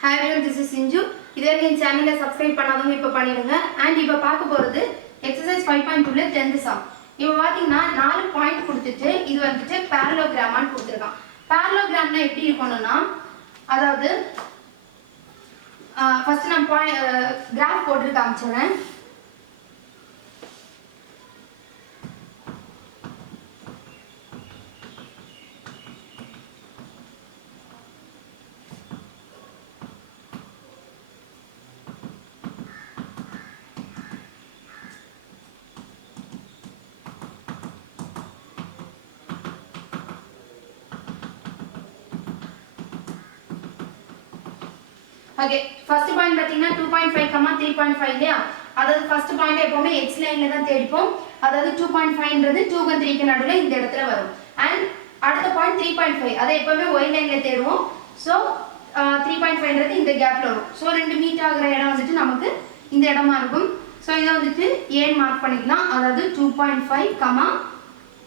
Hi everyone, this is Sinju. இதுவரைக்கும் இந்த சேனலை சப்ஸ்கிரைப் பண்ணாதவங்க இப்போ பண்ணிடுங்க. அண்ட் இப்போ பார்க்க போகிறது எக்ஸசைஸ் 5.2ல 10th சம். இப்போ பார்த்தீங்கன்னா 4 பாயிண்ட் கொடுத்துட்டு இது வந்துட்டு பேரலோகிராமான்னு கொடுத்துருக்கான். பேரலோகிராம்னா எப்படி இருக்கணும்னா, அதாவது ஃபர்ஸ்ட் நான் கிராஃப் போட்டு காமிச்சிடுறேன். ஓகே, ஃபர்ஸ்ட் பாயிண்ட் பாத்தீங்கன்னா 2.5, 3.5 இல்லையா? அதாவது ஃபர்ஸ்ட் பாயிண்ட் எப்பவுமே x லைன்ல தான் தேடிப்போம். அதாவது 2.5ன்றது 2 க்கு 3 க்கு நடுவுல இந்த இடத்துல வரும். அண்ட் அடுத்த பாயிண்ட் 3.5 அதை எப்பவுமே y லைன்ல தேடுவோம். சோ 3.5ன்றது இந்த கேப்ல வரும். சோ ரெண்டு மீட் ஆகுற இடம் வந்துட்டு நமக்கு இந்த இடமா இருக்கும். சோ இத வந்துட்டு a மார்க் பண்ணிக்கலாம். அதாவது 2.5,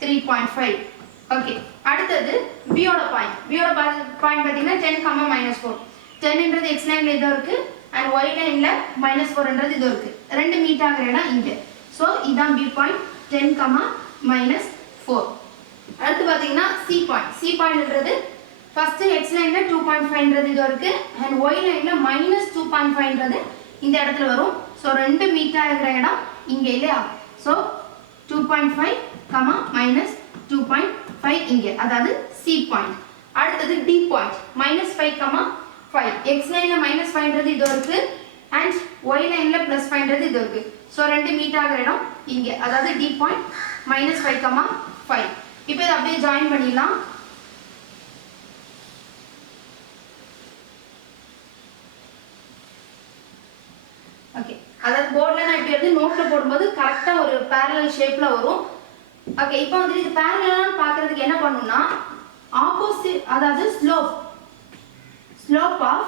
3.5. ஓகே, அடுத்து b ஓட பாயிண்ட். b ஓட பாயிண்ட் பாத்தீங்கன்னா 10, -4. 10ன்றது x லைன்ல இது இருக்கு and y லைன்ல -4ன்றது இது இருக்கு. ரெண்டு மீட் ஆகுற இடம் இங்க. சோ இதான் b பாயிண்ட் 10, -4. அடுத்து பாத்தீங்கன்னா c பாயிண்ட். c பாயிண்ட்ன்றது ஃபர்ஸ்ட் x லைன்ல 2.5ன்றது இது இருக்கு and y லைன்ல -2.5ன்றது இந்த இடத்துல வரும். சோ ரெண்டு மீட் ஆகுற இடம் இங்க இல்லையா? சோ 2.5, -2.5 இங்க. அதாவது c பாயிண்ட். அடுத்து d பாயிண்ட். -5, 5. x லைன்ல -5ன்றது இது இருக்கு and y லைன்ல +5ன்றது இது இருக்கு. சோ ரெண்டு மீட் ஆகுற இடம் இங்க. அதாவது d பாயிண்ட் -5, 5. இப்போ இத அப்படியே ஜாயின் பண்ணிடலாம். ஓகே, அதாவது போர்ட்ல நான் இப்படி வந்து நோட்ல போடும்போது கரெக்ட்டா ஒரு parallel ஷேப்ல வரும். ஓகே, இப்போ வந்து இது parallel பார்க்கிறதுக்கு என்ன பண்ணனும்னா, ஆப்போசிட் அதாவது slope of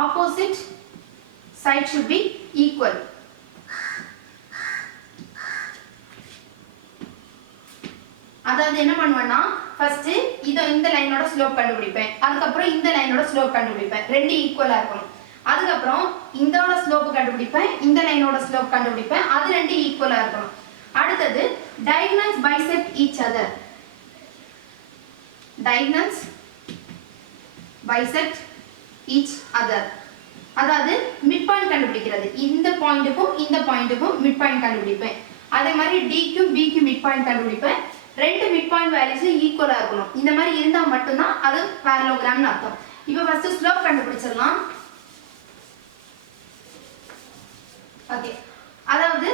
opposite side should be equal. அதாவது என்ன பண்ணுவேன்னா, ஃபர்ஸ்ட் இந்த லைனோட ஸ்லோப் கண்டுபிடிப்பேன். அதுக்கு அப்புறம் இந்த லைனோட ஸ்லோப் கண்டுபிடிப்பேன். ரெண்டு ஈக்குவலா இருக்கணும். அதுக்கு அப்புறம் இதோட ஸ்லோப் கண்டுபிடிப்பேன், இந்த லைனோட ஸ்லோப் கண்டுபிடிப்பேன். அது ரெண்டு ஈக்குவலா இருக்கணும். அடுத்து diagonals bisect each other. Diagonals bisect each other. அதாவது மிட் பாயிண்ட் கண்டுபிடிக்கிறது. இந்த பாயிண்ட்க்கும் இந்த பாயிண்ட்க்கும் மிட் பாயிண்ட் கண்டுபிடிப்பேன். அதே மாதிரி d க்கும் b க்கும் மிட் பாயிண்ட் கண்டுபிடிப்பேன். ரெண்டு மிட் பாயிண்ட் வேல்யூஸ் ஈக்குவலா இருக்கணும். இந்த மாதிரி இருந்தா மட்டும் தான் அது parallelogram-னு அர்த்தம். இப்போ ஃபர்ஸ்ட் ஸ்லோப் கண்டுபிடிச்சிடலாம். ஓகே, அதாவது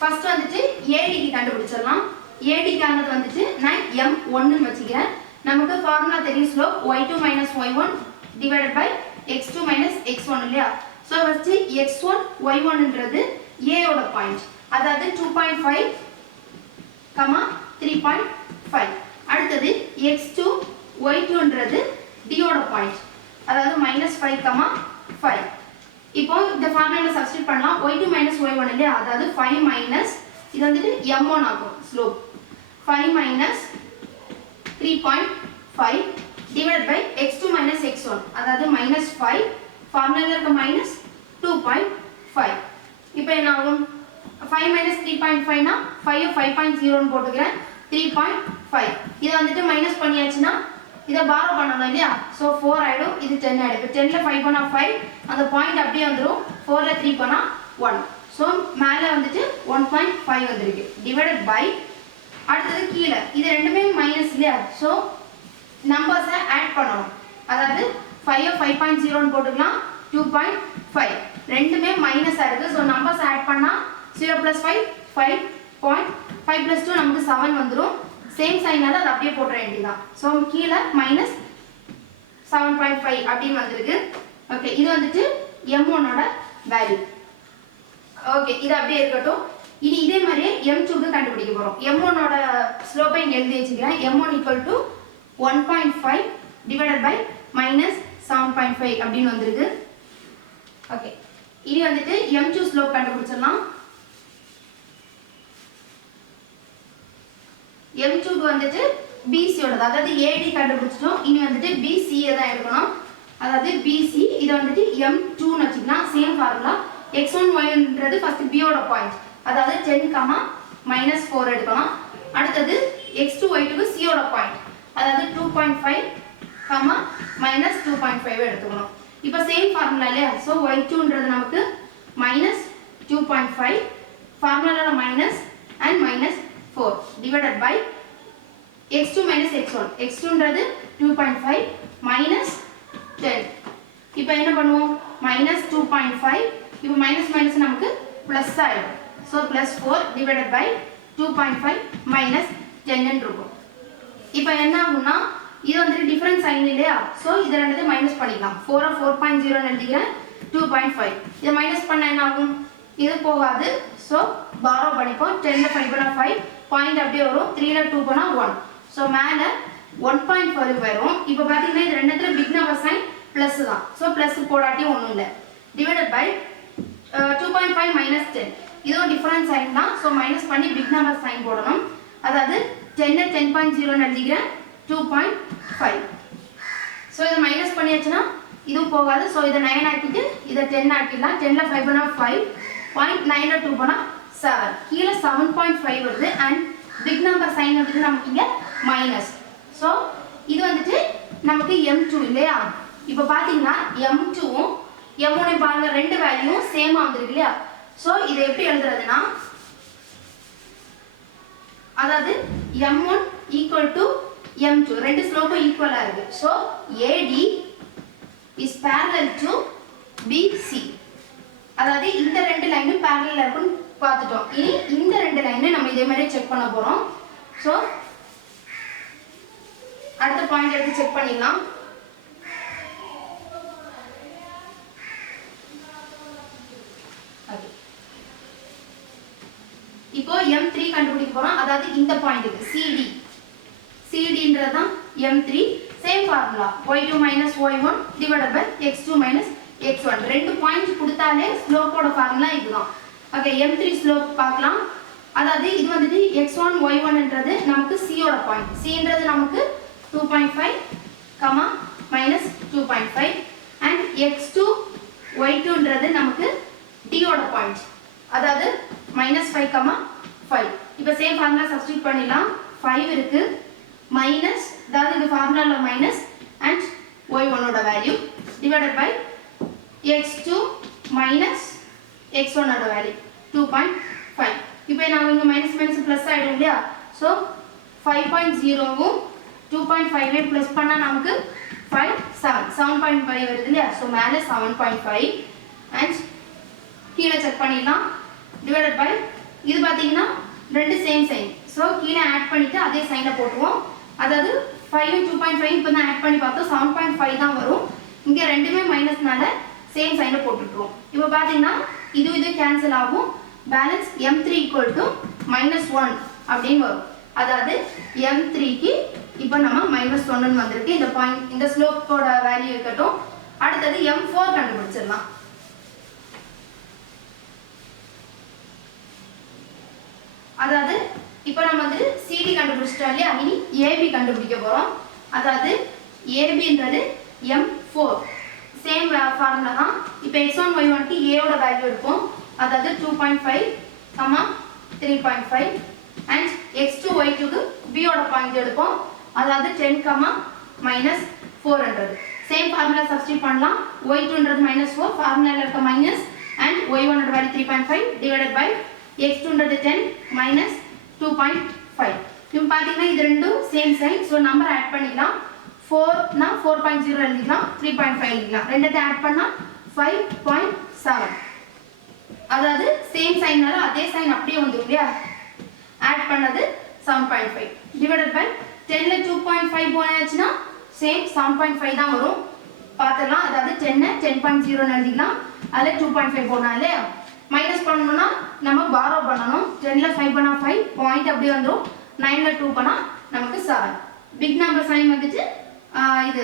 ஃபர்ஸ்ட் வந்துட்டு AD க்கு கண்டுபிடிச்சிடலாம். AD க்கானது வந்துட்டு நான் m1 ன்னு வச்சுக்கிறேன். நமக்கு ஃபார்முலா தெரியும், slope y2 - y1 divided by x2 - x1 இல்லையா? சோ ஃபர்ஸ்ட் x1 y1ன்றது a ஓட பாயிண்ட். அதாவது 2.5, 3.5. அடுத்து x2 y2ன்றது d ஓட பாயிண்ட். அதாவது -5, 5. இப்போ இந்த ஃபார்முலால சப்ஸ்டிட்யூட் பண்ணலாம். y2 - y1 இல்லையா? அதாவது 5 மைனஸ் இது வந்துட்டு m1 ஆகும் slope. 5 - 3.5 divided by x2 - x1. அதாவது -5 ஃபார்முலால இருக்க -2.5. இப்போ என்ன ஆகும்? 5 - 3.5 னா 5 5.0 ன்னு போட்டுக்கிறேன். 3.5 இத வந்துட்டு மைனஸ் பண்ணியாச்சுனா இத பாரோ பண்ணனும் இல்லையா? சோ 4 ஆயிடும், இது 10 ஆயிடும். இப்போ 10ல 5 பண்ணா 5, அந்த பாயிண்ட் அப்படியே வந்துரும். 4ல 3 பண்ணா 1. சோ மேல வந்துட்டு 1.5 வந்திருக்கு. டிவைடட் பை அடுத்து கீழ இது ரெண்டுமே மைனஸ் இல்லையா? சோ நம்பர்ஸ ஆட் பண்ணனும். அதாவது 5 5.0 ன்னு போட்டுக்கலாம். 2.5 ரெண்டுமே மைனஸா இருக்கு. சோ நம்பர்ஸ் ஆட் பண்ணா 0 + 5 5.5 + 2 நமக்கு 7 வந்துரும். சேம் சைனால அது அப்படியே போட்ற வேண்டியதான். சோ கீழ -7.5 அப்படினு வந்திருக்கு. ஓகே, இது வந்துட்டு m1 ஓட வேல்யூ. ஓகே, இது அப்படியே இருக்கட்டும். இனி இதே மாதிரியே m2 க்கு கண்டுபிடிக்க போறோம். m1 ஓட ஸ்லோப்பை இங்க எழுதி வச்சிக்கிறேன். m1 = 1.5 divided by -7.5 அப்படினு வந்திருக்கு. ஓகே, இனி வந்துட்டு m2 ஸ்லோப் கண்டுபிடிச்சிடலாம். m2 க்கு வந்துட்டு BC ஓட, அதாவது AD கண்டுபிடிச்சிட்டோம். இனி வந்துட்டு BC தான் எடுக்கணும். அதாவது பிசி இதை வந்துட்டு m2ன்னு வச்சுக்கலாம். சேம் ஃபார்முலா x1 y1ன்றது ஃபர்ஸ்ட் b ஓட பாயிண்ட், அதாவது 10, -4 எடுக்கலாம். அடுத்தது x2 y2க்கு c ஓட பாயிண்ட், அதாவது 2.5, -2.5 எடுத்துக்கணும். இப்போ சேம் ஃபார்முலா இல்லையா, ஸோ y2ன்றது நமக்கு -2.5, ஃபார்முலால minus and -4 divided by x2 x1, x2ன்றது 2.5 -10. இப்போ என்ன பண்ணுவோம், -2.5, இப்போ மைனஸ் மைனஸ் நமக்கு பிளஸ் ஆயிடும். ஸோ +4 டிவைடட் பை 2.5 -10 இருக்கும். இப்போ என்ன ஆகும்னா இது வந்துட்டு டிஃபரன்ஸ் சைன் இல்லையா, ஸோ இதை ரெண்டு மைனஸ் பண்ணிக்கலாம். 4 4.0 எழுதிக்கிறேன், 2.5 இதை மைனஸ் பண்ண என்ன ஆகும், இது போகாது. ஸோ பாரோ பண்ணிப்போம். 10ல 5 பண்ணா 5, பாயிண்ட் அப்படியே வரும். 3ல 2 பண்ணா 1, ஸோ மேலே 1.5 வரும். இப்போ பார்த்தீங்கன்னா இது ரெண்டுத்துல பிக் நம்பர் சைன் ப்ளஸ் தான், ஸோ ப்ளஸ் போடாட்டி ஒன்றும் இல்லை. டிவைடட் பை 2.5 -10, இதுவும் டிஃபரன்ஸ் சைன் தான், ஸோ மைனஸ் பண்ணி பிக் நம்பர் சைன் போடணும். அதாவது 10ல 10.0 எழுதிக்கிறேன், 2.5. ஸோ இதை மைனஸ் பண்ணியாச்சுன்னா இதுவும் போகாது. ஸோ இதை 9 ஆக்கிட்டு இதை 10 ஆக்கிடலாம். 10ல 5 பண்ணா 5, பாயிண்ட் 9ல 2 பண்ணா 7, கீழே 7.5 வருது. அண்ட் பிக் நம்பர் சைன் வந்துட்டு நமக்கு இங்கே மைனஸ். ஸோ இது வந்துட்டு நமக்கு m2 இல்லையா. இப்போ பார்த்தீங்கன்னா m2வும் m1 பாருங்க, ரெண்டு வேல்யூவும் சேமாக வந்துருக்கு இல்லையா. ஸோ இதை எப்படி எழுதுறதுன்னா, அதாவது m1 = m2, ரெண்டு ஸ்லோப்பும் ஈக்குவலாக இருக்கு. So AD is parallel to BC, அதாவது இந்த ரெண்டு லைனும் parallel இருக்குன்னு பார்த்துட்டோம். இனி இந்த ரெண்டு லைனை நம்ம இதே மாதிரி செக் பண்ண போகிறோம். ஸோ அடுத்த பாயிண்ட் எடுத்து செக் பண்ணிடலாம். இப்போ m3 கண்டுபிடிக்க போறோம். அதாவது இந்த பாயிண்ட்க்கு CD தான் m3. Same formula y2 y1 divided by x2 x1. ரெண்டு பாயிண்ட் கொடுத்தாலே ஸ்லோப்போட ஃபார்முலா இதுதான். ஓகே, m3 ஸ்லோப் பார்க்கலாம். அதாவது இது வந்துட்டு x1 y1ன்றது நமக்கு c ஓட பாயிண்ட். cன்றது நமக்கு 2.5, -2.5 and x2 y2ன்றது நமக்கு d ஓட பாயிண்ட், அதாவது -5, 5. இப்போ சேம் ஃபார்முலா சப்ஸ்டிட்யூட் பண்ணிடலாம். 5 இருக்கு, மைனஸ், அதாவது இந்த ஃபார்முலால மைனஸ் அண்ட் y1 ஓட value divided by x2 x1 ஓட வேல்யூ 2.5. இப்போ நாம இங்க மைனஸ் மைனஸ் பிளஸ் ஆயிடும் இல்லையா. ஸோ 5.0வும் 2.5 பிளஸ் பண்ணா நமக்கு 7.5 வருது இல்லையா. ஸோ மேலே 7.5 அண்ட் கீழே செக் பண்ணிடலாம். டிவைடட் பை இது பார்த்தீங்கன்னா ரெண்டு சேம் சைன், ஸோ கீழே ஆட் பண்ணிட்டு அதே சைனை போட்டுருவோம். அதாவது 5 2.5 இப்போ தான் ஆட் பண்ணி பார்த்தோம், 7.5 தான் வரும். இங்கே ரெண்டுமே மைனஸ்னால சேம் சைனை போட்டுட்டுருவோம். இப்போ பார்த்தீங்கன்னா இது கேன்சல் ஆகும். பேலன்ஸ் m3 = -1 அப்படின்னு வரும். அதாவது m3க்கு இப்போ நம்ம -1ன்னு வந்திருக்கு. இந்த பாயிண்ட், இந்த ஸ்லோப்போட வேல்யூ இருக்கட்டும். அடுத்தது m4 கண்டுபிடிச்சிடலாம். அதாவது இப்போ நம்ம வந்து CD கண்டுபிடிச்சிட்டோம் இல்லையா, இனி AB கண்டுபிடிக்க போகிறோம். அதாவது ABன்றது m4, சேம் ஃபார்முலா தான். இப்போ x1 y1க்கு A ஓட வேல்யூ எடுப்போம். அதாவது 2.5, 3.5 அண்ட் x2 y2க்கு B ஓட பாயிண்ட் எடுப்போம். அதாவது 10, -4ன்றது சேம் ஃபார்முலா சப்ஸ்டிட்யூட் பண்ணலாம். y2ன்றது -4, ஃபார்முலால இருக்க மைனஸ் அண்ட் y1 ஓட வேல்யூ 3.5 டிவைடட் பை x2ன்றது 10 -2.5. இப்போ பார்த்தீங்கன்னா இது ரெண்டும் same sign, so number add பண்ணிக்கலாம். 4னா 4.0 எழுதிக்கலாம், 3.5 எழுதிக்கலாம். ரெண்டத்தை ஆட் பண்ணால் 5.7. அதாவது சேம் சைனால அதே சைன் அப்படியே வந்துடும் இல்லையா. ஆட் பண்ணது 7.5 டிவைடட் பை 10ல 2.5 போனாச்சுன்னா சேம் 7.5 தான் வரும். பார்த்துக்கலாம். அதாவது 10னை 10.0 எழுதிக்கலாம், அதில் 2.5 போடலாம் இல்லையா. மைனஸ் பண்ணணும்னா நம்ம பாரோ பண்ணணும். 10ல 5 பண்ணா 5, பாயிண்ட் அப்படியே வந்துடும். 9ல 2 பண்ணா நமக்கு 7. பிக் நம்பர் சைன் வந்துட்டு இது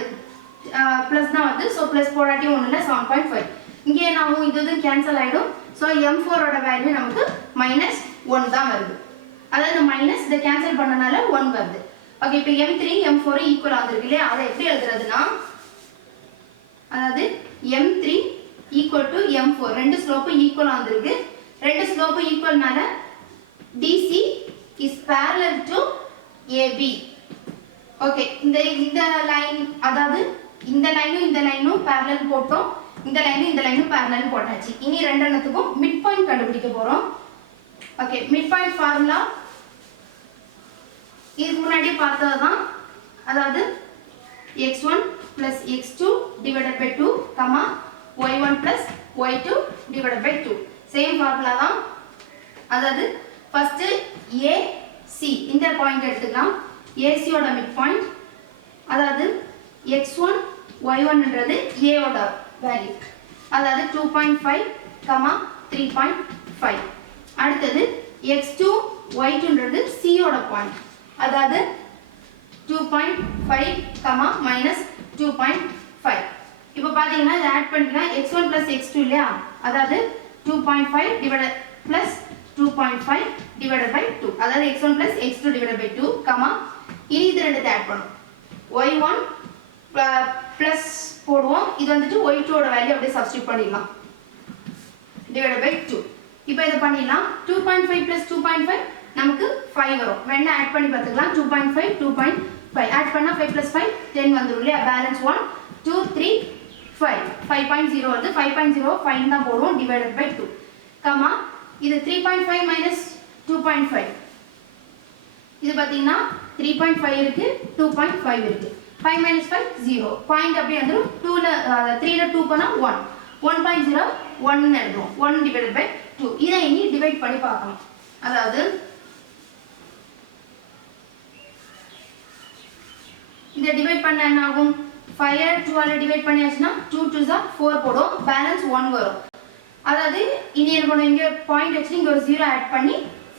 ப்ளஸ் தான் வருது. ஸோ ப்ளஸ் போடாட்டி ஒன்றும் இல்லை, 7.5. இங்கே நாமும் இது கேன்சல் ஆகிடும். ஸோ m4ஓட வேல்யூ நமக்கு -1 தான் வருது. அதாவது இந்த மைனஸ் இதை கேன்சல் பண்ணனால 1 வருது. ஓகே, இப்போ m3 m4 ஈக்குவல் ஆகிருக்கு இல்லையா. அதை எப்படி எழுதுறதுன்னா, m3 equal to m4 ரெண்டு ஸ்லோப் ஈக்குவலா வந்திருக்கு ரெண்டு ஸ்லோப் ஈக்குவல்னால DC is parallel to AB okay இந்த லைன் அதாவது இந்த லைனும் parallel போட்டோம் இந்த லைனும் parallel போட்டாச்சு இனி ரெண்டெண்ணத்துக்கும் மிட் பாயிண்ட் கண்டுபிடிக்க போறோம் ஓகே மிட் பாயிண்ட் ஃபார்முலா இதுக்கு முன்னாடி பார்த்ததுதான் அதாவது x1 plus x2 divided by 2 comma y1 plus y2 divided by 2 same formula தான் அதாவது first AC இந்த பாயிண்ட் எடுத்துக்கலாம் AC ஓட மிட் பாயிண்ட் அதாவது x1 y1 ன்றது A ஓட வேல்யூ அதாவது 2.5 comma 3.5 அடுத்தது x2 y2 ன்றது C ஓட பாயிண்ட் அதாவது 2.5 comma minus 2.5 இப்போ பாத்தீங்கன்னா இத ஆட் பண்ணினா x1 plus x2 இல்லையா அதாவது 2.5 divided plus 2.5 divided by 2 அதாவது x1 plus x2 divided by 2 comma இனி இது ரெண்டத்தை ஆட் பண்ணும் y1 plus போடுவோம் இது வந்துட்டு y2 ஓட வேல்யூ அப்படியே சப்ஸ்டிட்யூட் பண்ணிடலாம் divided by 2 இப்போ இத பண்ணிடலாம் 2.5 plus 2.5 நமக்கு 5 வரும் வேணா ஆட் பண்ணி பார்த்துக்கலாம் 2.5 2.5 ஆட் பண்ணா 5 plus 5 10 வந்துரும் இல்லையா பேலன்ஸ் 1 2 3 5 5.0 வந்து 5.0 5 தான் போடுவோம் divided by 2 கமா இது 3.5 minus 2.5 இது பாத்தீங்கன்னா 3.5 இருக்கு 2.5 இருக்கு 5 minus 5 0 பாயிண்ட் அப்படியே வந்துரும் 2 ல 3 ல 2 பண்ணா 1 1.0 1 ன்னு எழுதுவோம் 1 divided by 2 இதை இனி டிவைட் பண்ணி பார்க்கணும் அதாவது இத டிவைட் பண்ணா என்ன ஆகும் 5 2 ஆல டிவைட் பண்ணியாச்சுனா 2 2s are 4 போடும் பேலன்ஸ் 1 வரும் அதாவது இனி என்ன பண்ணுவோம் இங்க பாயிண்ட் வச்சு இங்க ஒரு 0 ஆட் பண்ணி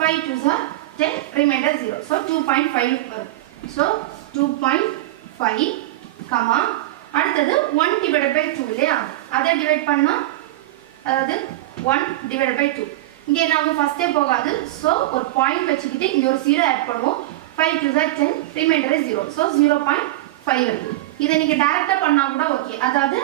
5 2s are 10 ரிமைண்டர் 0 so 2.5 வரும் so 2.5 கமா அடுத்து 1 divided by 2 இல்லையா அத டிவைட் பண்ணா அதாவது 1 divided by 2 இங்க நாம ஃபர்ஸ்டே போகாது so ஒரு பாயிண்ட் வச்சிட்டு இங்க ஒரு 0 ஆட் பண்ணுவோம் 5 2s are 10 ரிமைண்டர் 0 so 0.5 வருது இத நீங்க டைரக்டா பண்ணா கூட ஓகே அதாவது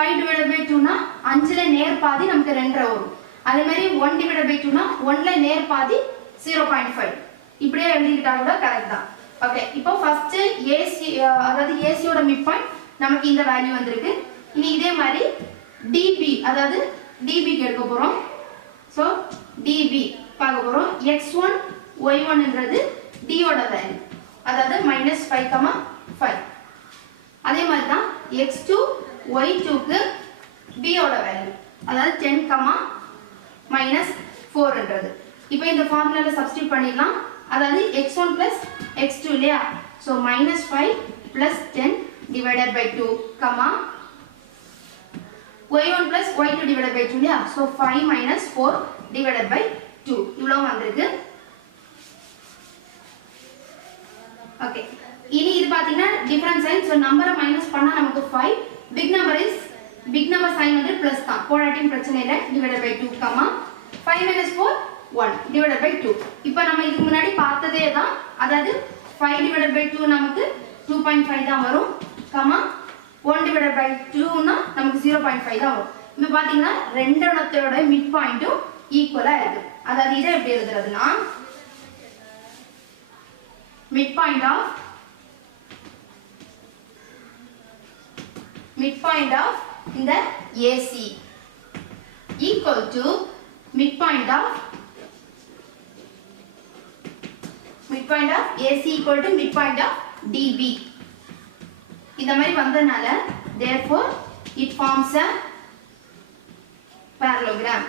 5 divided by 2 னா 5 ல நேர் பாதி நமக்கு 2 வரும் அதே மாதிரி 1 divided by 2 னா 1 ல நேர் பாதி 0.5 இப்படியே எழுதிட்டா கூட கரெக்ட் தான் ஓகே இப்போ ஃபர்ஸ்ட் AC அதாவது AC ஓட மிட் பாயிண்ட் நமக்கு இந்த வேல்யூ வந்திருக்கு இனி இதே மாதிரி DB அதாவது DB க்கு எடுக்க போறோம் சோ DB பார்க்க போறோம் x1 y1 ன்றது D ஓட வேல்யூ அதாவது -5, 5 அதே மாதிரி தான் x2 y2 க்கு B ஓட வேல்யூ அதாவது 10, -4 ன்றது இப்போ இந்த ஃபார்முலால சப்ஸ்டிட்யூட் பண்ணிடலாம் அதாவது x1 plus x2 இல்லையா so -5 plus 10 divided by 2 y1 plus y2 divided by 2 இல்லையா so 5 minus 4 divided by 2 இவ்வளவு வந்திருக்கு ஓகே இனி இது பாத்தீங்கன்னா டிஃபரன்ஸ் சைன் சோ நம்பரை மைனஸ் பண்ணா நமக்கு 5 பிக் நம்பர் சைன் வந்து பிளஸ் தான் போடாட்டியும் பிரச்சனை இல்ல divided by 2 5 minus 4 1 divided by 2 இப்போ நம்ம இதுக்கு முன்னாடி பார்த்ததே தான் அதாவது 5 divided by 2 நமக்கு 2.5 தான் வரும் 1 divided by 2 னா நமக்கு 0.5 தான் வரும் இப்போ பாத்தீங்கன்னா ரெண்டோட மிட் பாயிண்டும் ஈக்குவலா இருக்கு அதாவது இத எப்படி எழுதுறதுனா midpoint of இந்த AC equal to midpoint of AC equal to midpoint of DB இந்த மாதிரி வந்ததனால therefore it forms a parallelogram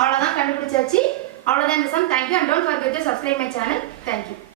அவ்வளவுதான் கண்டுபிடிச்சாச்சு அவ்வளவுதான் இந்த some thank you and don't forget to subscribe my channel thank you